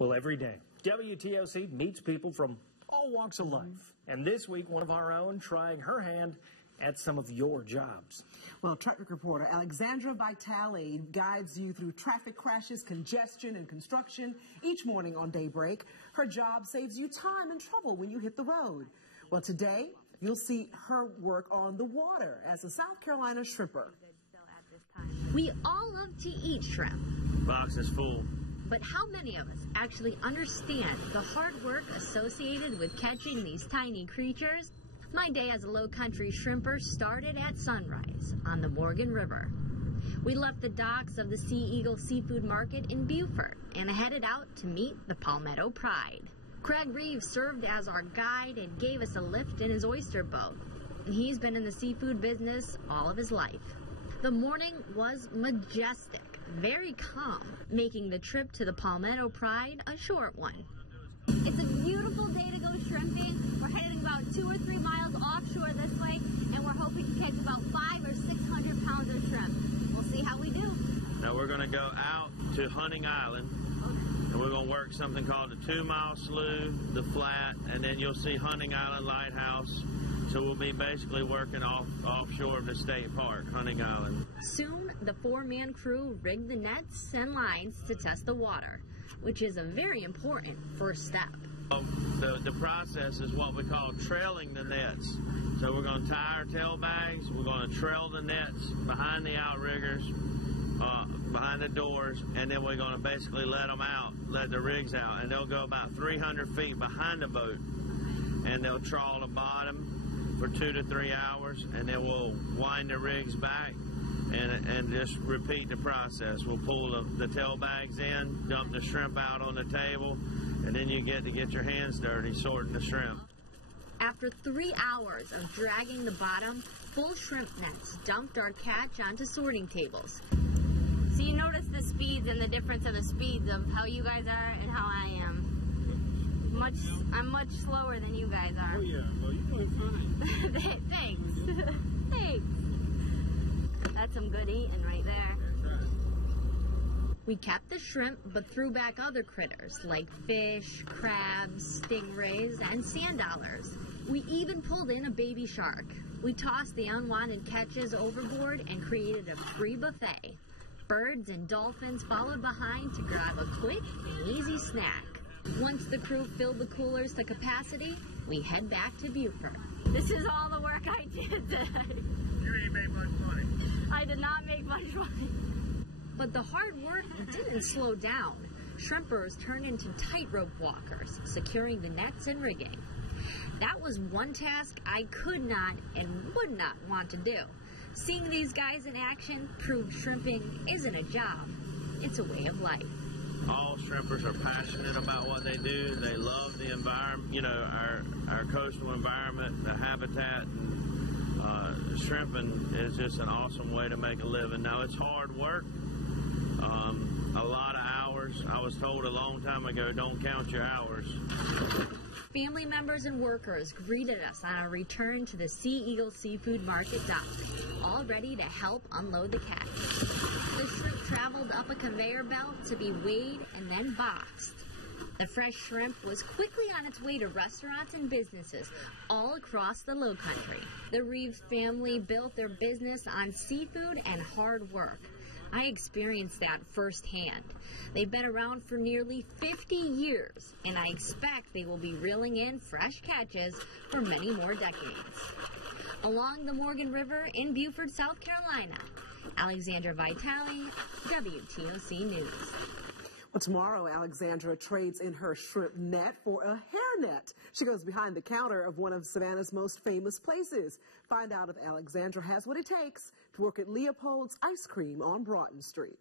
Well, every day, WTOC meets people from all walks of life. And this week, one of our own trying her hand at some of your jobs. Well, traffic reporter Alexandra Vitale guides you through traffic crashes, congestion, and construction each morning on Daybreak. Her job saves you time and trouble when you hit the road. Well, today, you'll see her work on the water as a South Carolina shrimper. We all love to eat shrimp. Box is full. But how many of us actually understand the hard work associated with catching these tiny creatures? My day as a low-country shrimper started at sunrise on the Morgan River. We left the docks of the Sea Eagle Seafood Market in Beaufort and headed out to meet the Palmetto Pride. Craig Reeves served as our guide and gave us a lift in his oyster boat. He's been in the seafood business all of his life. The morning was majestic, very calm, making the trip to the Palmetto Pride a short one. It's a beautiful day to go shrimping. We're heading about 2 or 3 miles offshore this way, and we're hoping to catch about 500 or 600 pounds of shrimp. We'll see how we do. Now we're going to go out to Hunting Island, and we're going to work something called the 2-mile slough, the flat, and then you'll see Hunting Island Lighthouse. So we'll be basically working offshore of the state park, Hunting Island. Soon, the 4-man crew rigged the nets and lines to test the water, which is a very important first step. The process is what we call trailing the nets. So we're going to tie our tail bags, we're going to trail the nets behind the outriggers, behind the doors, and then we're going to basically let them out, let the rigs out, and they'll go about 300 feet behind the boat, and they'll trawl the bottom for 2 to 3 hours, and then we'll wind the rigs back and just repeat the process. We'll pull the tail bags in, dump the shrimp out on the table, and then you get to get your hands dirty sorting the shrimp. After 3 hours of dragging the bottom, full shrimp nets dumped our catch onto sorting tables. So you notice the speeds and the difference of the speeds of how you guys are and how I am. I'm much slower than you guys are. Oh yeah, well you're doing fine. Thanks. Thanks. That's some good eating right there. We kept the shrimp, but threw back other critters like fish, crabs, stingrays, and sand dollars. We even pulled in a baby shark. We tossed the unwanted catches overboard and created a free buffet. Birds and dolphins followed behind to grab a quick and easy snack. Once the crew filled the coolers to capacity, we head back to Beaufort. This is all the work I did today. You ain't made much money. I did not make much money. But the hard work didn't slow down. Shrimpers turned into tightrope walkers, securing the nets and rigging. That was one task I could not and would not want to do. Seeing these guys in action proved shrimping isn't a job, it's a way of life. All shrimpers are passionate about what they do. They love the environment, you know, our coastal environment, the habitat. Shrimping is just an awesome way to make a living. Now, it's hard work, a lot of hours. I was told a long time ago, don't count your hours. Family members and workers greeted us on our return to the Sea Eagle Seafood Market dock, all ready to help unload the catch. The shrimp traveled up a conveyor belt to be weighed and then boxed. The fresh shrimp was quickly on its way to restaurants and businesses all across the Lowcountry. The Reeves family built their business on seafood and hard work. I experienced that firsthand. They've been around for nearly 50 years, and I expect they will be reeling in fresh catches for many more decades. Along the Morgan River in Beaufort, South Carolina, Alexandra Vitale, WTOC News. Well, tomorrow, Alexandra trades in her shrimp net for a hairnet. She goes behind the counter of one of Savannah's most famous places. Find out if Alexandra has what it takes to work at Leopold's Ice Cream on Broughton Street.